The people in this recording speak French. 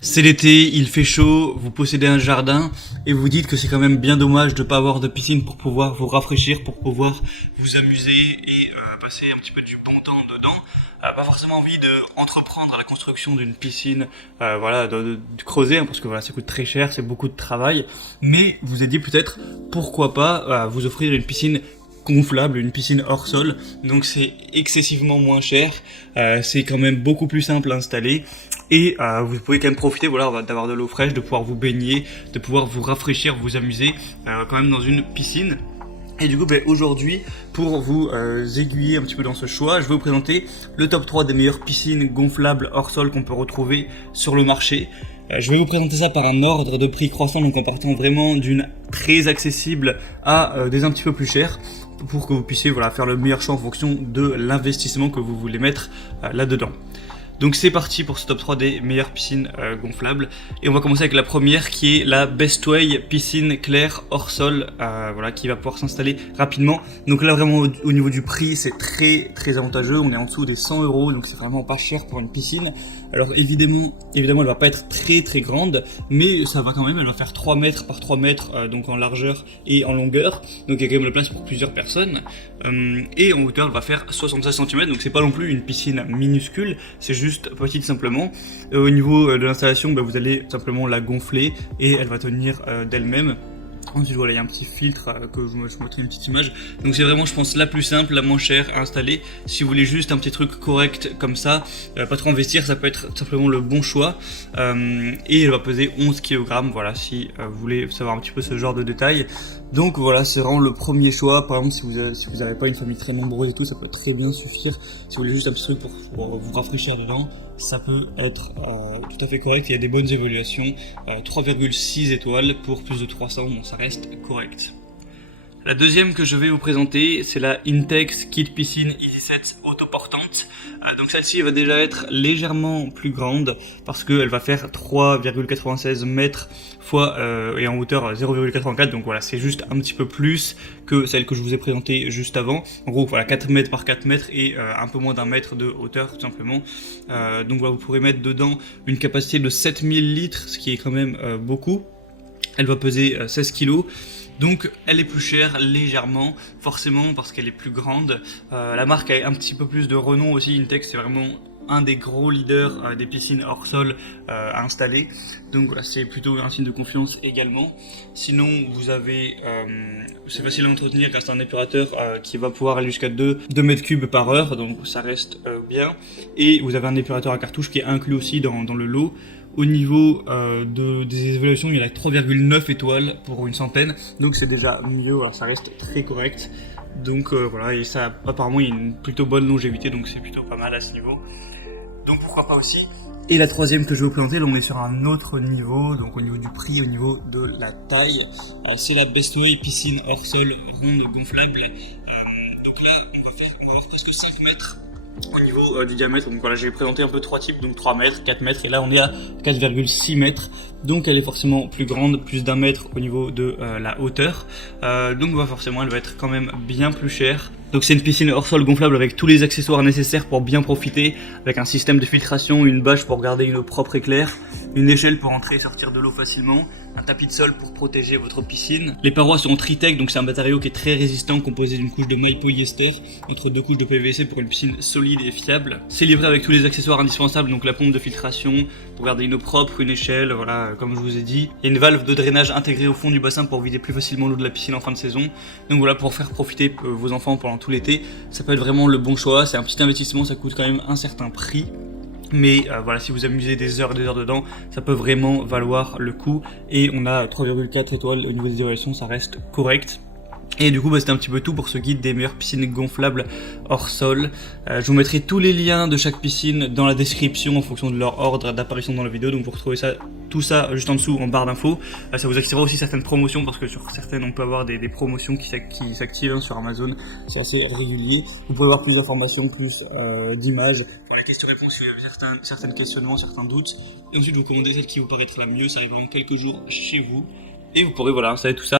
C'est l'été, il fait chaud, vous possédez un jardin et vous dites que c'est quand même bien dommage de pas avoir de piscine pour pouvoir vous rafraîchir, pour pouvoir vous amuser et passer un petit peu du bon temps dedans. Pas forcément envie de entreprendre la construction d'une piscine, voilà, de creuser, hein, parce que voilà, ça coûte très cher, c'est beaucoup de travail. Mais vous vous êtes dit peut-être pourquoi pas vous offrir une piscine gonflable, une piscine hors sol, donc c'est excessivement moins cher, c'est quand même beaucoup plus simple à installer et vous pouvez quand même profiter, voilà, d'avoir de l'eau fraîche, de pouvoir vous baigner, de pouvoir vous rafraîchir, vous amuser quand même dans une piscine. Et du coup, aujourd'hui, pour vous aiguiller un petit peu dans ce choix, je vais vous présenter le top 3 des meilleures piscines gonflables hors sol qu'on peut retrouver sur le marché. Je vais vous présenter ça par un ordre de prix croissant, donc en partant vraiment d'une très accessible à des un petit peu plus chères, pour que vous puissiez faire le meilleur choix en fonction de l'investissement que vous voulez mettre là-dedans. Donc c'est parti pour ce top 3 des meilleures piscines gonflables. Et on va commencer avec la première qui est la Bestway piscine claire hors sol, qui va pouvoir s'installer rapidement. Donc là vraiment au niveau du prix c'est très avantageux, on est en dessous des 100 €, donc c'est vraiment pas cher pour une piscine. Alors évidemment elle va pas être très grande, mais ça va quand même, elle va faire 3 mètres par 3 mètres, donc en largeur et en longueur. Donc il y a quand même de la place pour plusieurs personnes. Et en hauteur elle va faire 76 cm, donc c'est pas non plus une piscine minuscule, c'est juste petite simplement. Au niveau de l'installation, vous allez simplement la gonfler et elle va tenir d'elle-même. Ensuite voilà, il y a un petit filtre que je vous montrer une petite image. Donc c'est vraiment, je pense, la plus simple, la moins chère à installer. Si vous voulez juste un petit truc correct comme ça, pas trop investir, ça peut être simplement le bon choix. Et elle va peser 11 kg, voilà, si vous voulez savoir un petit peu ce genre de détails. Donc voilà, c'est vraiment le premier choix. Par exemple, si vous n'avez pas une famille très nombreuse et tout, ça peut très bien suffire. Si vous voulez juste un petit truc pour vous rafraîchir dedans, ça peut être tout à fait correct. Il y a des bonnes évaluations, 3,6 étoiles pour plus de 300, bon ça reste correct. La deuxième que je vais vous présenter, c'est la Intex Kit Piscine EasySet autoportante. Donc celle-ci va déjà être légèrement plus grande parce qu'elle va faire 3,96 mètres et en hauteur 0,84, donc voilà, c'est juste un petit peu plus que celle que je vous ai présentée juste avant. En gros, voilà, 4 mètres par 4 mètres et un peu moins d'un mètre de hauteur tout simplement. Donc voilà, vous pourrez mettre dedans une capacité de 7000 litres, ce qui est quand même beaucoup. Elle va peser 16 kg. Donc elle est plus chère légèrement, forcément parce qu'elle est plus grande. La marque a un petit peu plus de renom aussi. Intex c'est vraiment un des gros leaders des piscines hors sol à installer. Donc voilà, c'est plutôt un signe de confiance également. Sinon vous avez, c'est facile à entretenir grâce à un épurateur qui va pouvoir aller jusqu'à 2 mètres cubes par heure, donc ça reste bien. Et vous avez un épurateur à cartouche qui est inclus aussi dans le lot. Au niveau des évaluations, il y en a 3,9 étoiles pour une centaine, donc c'est déjà mieux, voilà, ça reste très correct. Donc voilà, et ça apparemment il y a une plutôt bonne longévité, donc c'est plutôt pas mal à ce niveau. Donc pourquoi pas aussi. Et la troisième que je vais vous présenter, là on est sur un autre niveau, donc au niveau du prix, au niveau de la taille, c'est la Bestway piscine hors sol ronde gonflable. Donc là on va avoir presque 5 mètres au niveau du diamètre. Donc voilà, j'ai présenté un peu 3 types, donc 3 mètres, 4 mètres, et là on est à 4,6 mètres. Donc elle est forcément plus grande, plus d'1 mètre au niveau de la hauteur. Donc forcément elle va être quand même bien plus chère. Donc c'est une piscine hors sol gonflable avec tous les accessoires nécessaires pour bien profiter, avec un système de filtration, une bâche pour garder une eau propre et claire, une échelle pour entrer et sortir de l'eau facilement, un tapis de sol pour protéger votre piscine. Les parois sont en Tritec, donc c'est un matériau qui est très résistant, composé d'une couche de maille polyester entre 2 couches de PVC pour une piscine solide et fiable. C'est livré avec tous les accessoires indispensables, donc la pompe de filtration pour garder une eau propre, une échelle, voilà, comme je vous ai dit. Il y a une valve de drainage intégrée au fond du bassin pour vider plus facilement l'eau de la piscine en fin de saison. Donc voilà, pour faire profiter vos enfants pendant tout l'été, ça peut être vraiment le bon choix. C'est un petit investissement, ça coûte quand même un certain prix. Mais voilà, si vous amusez des heures et des heures dedans, ça peut vraiment valoir le coup. Et on a 3,4 étoiles au niveau des évaluations, ça reste correct. Et du coup c'était un petit peu tout pour ce guide des meilleures piscines gonflables hors sol. Je vous mettrai tous les liens de chaque piscine dans la description en fonction de leur ordre d'apparition dans la vidéo, donc vous retrouvez tout ça juste en dessous en barre d'infos. Ça vous activera aussi certaines promotions, parce que sur certaines on peut avoir des promotions qui s'activent sur Amazon, c'est assez régulier. Vous pouvez avoir plus d'informations, plus d'images, la question-réponse si vous avez certains questionnements, certains doutes. Et ensuite vous commandez celle qui vous paraîtra la mieux, ça arrivera en quelques jours chez vous. Et vous pourrez installer tout ça